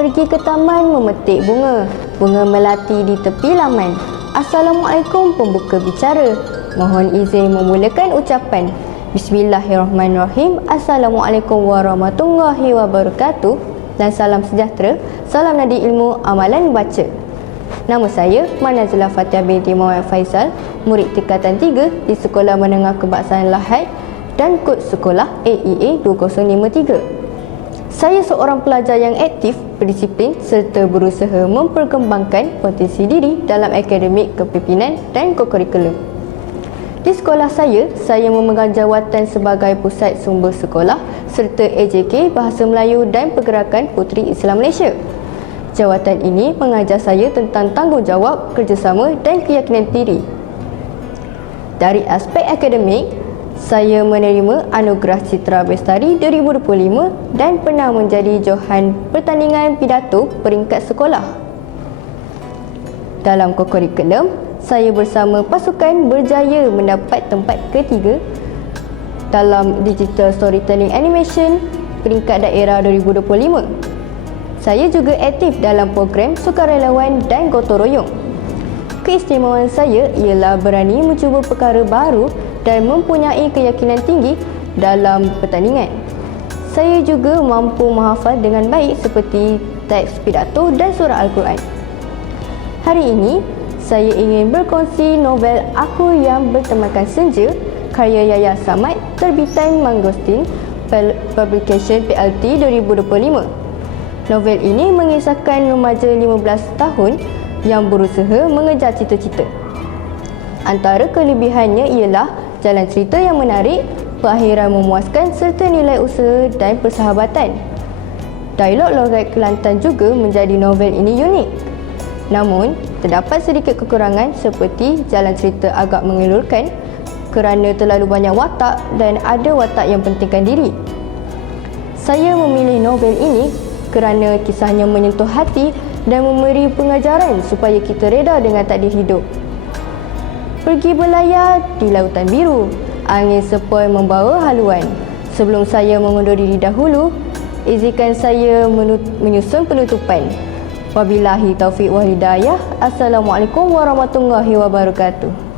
Pergi ke taman memetik bunga, bunga melati di tepi laman. Assalamualaikum pembuka bicara. Mohon izin memulakan ucapan. Bismillahirrahmanirrahim. Assalamualaikum warahmatullahi wabarakatuh. Dan salam sejahtera, salam nadi ilmu, amalan baca. Nama saya Manazilah Fatia binti Muhammad Faisal, murid tingkatan 3 di Sekolah Menengah Kebangsaan Lahad dan kod sekolah AEA 2053. Saya seorang pelajar yang aktif, berdisiplin serta berusaha memperkembangkan potensi diri dalam akademik, kepimpinan dan kokurikulum. Di sekolah saya memegang jawatan sebagai Pusat Sumber Sekolah serta AJK Bahasa Melayu dan Pergerakan Puteri Islam Malaysia. Jawatan ini mengajar saya tentang tanggungjawab, kerjasama dan keyakinan diri. Dari aspek akademik, saya menerima Anugerah Citra Bestari 2025 dan pernah menjadi johan pertandingan pidato peringkat sekolah. Dalam kokurikulum, saya bersama pasukan berjaya mendapat tempat ketiga dalam Digital Storytelling Animation peringkat daerah 2025. Saya juga aktif dalam program sukarelawan dan gotong royong. Keistimewaan saya ialah berani mencuba perkara baru dan mempunyai keyakinan tinggi dalam pertandingan. Saya juga mampu menghafal dengan baik seperti teks pidato dan surah Al-Quran. Hari ini, saya ingin berkongsi novel Aku Yang Bertemankan Senja karya Yahya Samad terbitan Mangosteen Publication PLT 2025. Novel ini mengisahkan remaja 15 tahun yang berusaha mengejar cita-cita. Antara kelebihannya ialah jalan cerita yang menarik, perakhiran memuaskan serta nilai usaha dan persahabatan. Dialog logat Kelantan juga menjadi novel ini unik. Namun, terdapat sedikit kekurangan seperti jalan cerita agak mengelurkan kerana terlalu banyak watak dan ada watak yang pentingkan diri. Saya memilih novel ini kerana kisahnya menyentuh hati dan memberi pengajaran supaya kita reda dengan takdir hidup. Pergi berlayar di lautan biru, angin sepoi membawa haluan. Sebelum saya mengundur diri dahulu, izinkan saya menyusun penutupan. Wabillahi taufiq wal hidayah. Assalamualaikum warahmatullahi wabarakatuh.